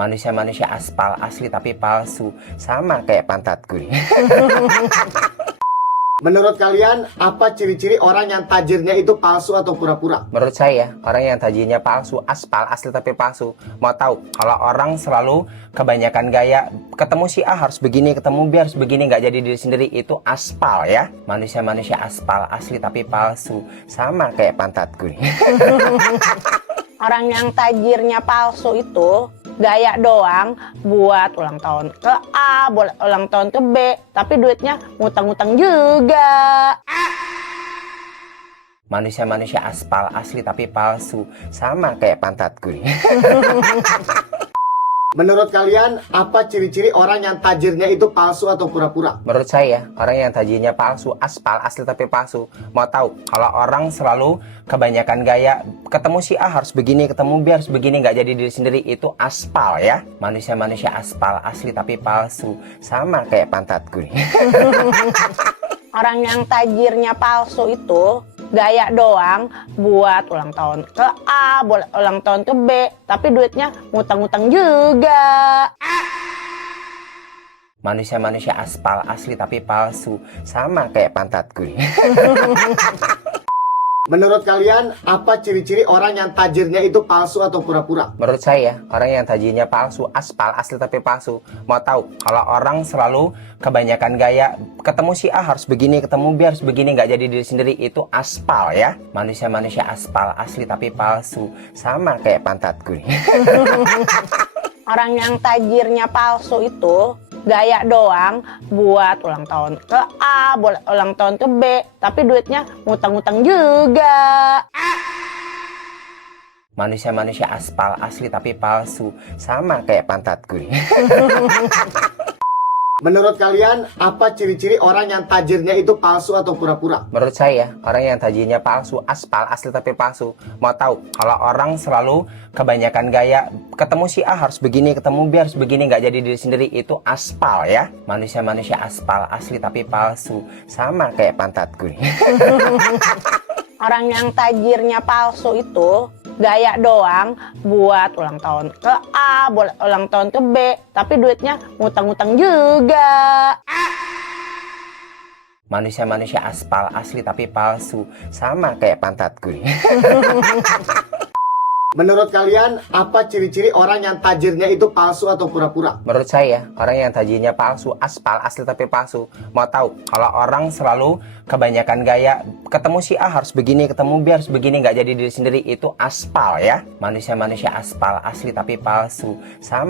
Manusia-manusia aspal asli tapi palsu. Sama kayak pantat gue. Menurut kalian, apa ciri-ciri orang yang tajirnya itu palsu atau pura-pura? Menurut saya, orang yang tajirnya palsu, aspal asli tapi palsu. Mau tahu, kalau orang selalu kebanyakan gaya, ketemu si A harus begini, ketemu B harus begini, nggak jadi diri sendiri, itu aspal ya. Manusia-manusia aspal asli tapi palsu. Sama kayak pantat gue. Orang yang tajirnya palsu itu gaya doang buat ulang tahun ke A, boleh ulang tahun ke B, tapi duitnya ngutang-ngutang juga. Manusia-manusia aspal asli tapi palsu. Sama kayak pantat gue. Menurut kalian, apa ciri-ciri orang yang tajirnya itu palsu atau pura-pura? Menurut saya, orang yang tajirnya palsu, aspal asli tapi palsu. Mau tahu, kalau orang selalu kebanyakan gaya, ketemu si A harus begini, ketemu B harus begini, nggak jadi diri sendiri, itu aspal ya. Manusia-manusia aspal asli tapi palsu. Sama kayak pantat gue. Orang yang tajirnya palsu itu gaya doang buat ulang tahun ke A, boleh ulang tahun ke B, tapi duitnya ngutang-ngutang juga. Manusia-manusia aspal asli tapi palsu. Sama kayak pantat gue. Menurut kalian, apa ciri-ciri orang yang tajirnya itu palsu atau pura-pura? Menurut saya, orang yang tajirnya palsu, aspal asli tapi palsu. Mau tahu, kalau orang selalu kebanyakan gaya, ketemu si A harus begini, ketemu B harus begini, nggak jadi diri sendiri, itu aspal ya. Manusia-manusia aspal asli tapi palsu. Sama kayak pantat gue. Orang yang tajirnya palsu itu gaya doang buat ulang tahun ke A, boleh ulang tahun ke B, tapi duitnya ngutang-ngutang juga. Manusia-manusia aspal asli tapi palsu. Sama kayak pantat gue. Menurut kalian, apa ciri-ciri orang yang tajirnya itu palsu atau pura-pura? Menurut saya, orang yang tajirnya palsu, aspal asli tapi palsu. Mau tahu, kalau orang selalu kebanyakan gaya, ketemu si A harus begini, ketemu B harus begini, nggak jadi diri sendiri, itu aspal ya. Manusia-manusia aspal asli tapi palsu. Sama kayak pantat gue. Orang yang tajirnya palsu itu gaya doang buat ulang tahun ke A, boleh ulang tahun ke B, tapi duitnya ngutang-ngutang juga. Manusia-manusia aspal asli tapi palsu. Sama kayak pantat gue. Menurut kalian, apa ciri-ciri orang yang tajirnya itu palsu atau pura-pura? Menurut saya, orang yang tajirnya palsu, aspal asli tapi palsu. Mau tahu, kalau orang selalu kebanyakan gaya, ketemu si A harus begini, ketemu B harus begini, nggak jadi diri sendiri, itu aspal ya. Manusia-manusia aspal asli tapi palsu. Sama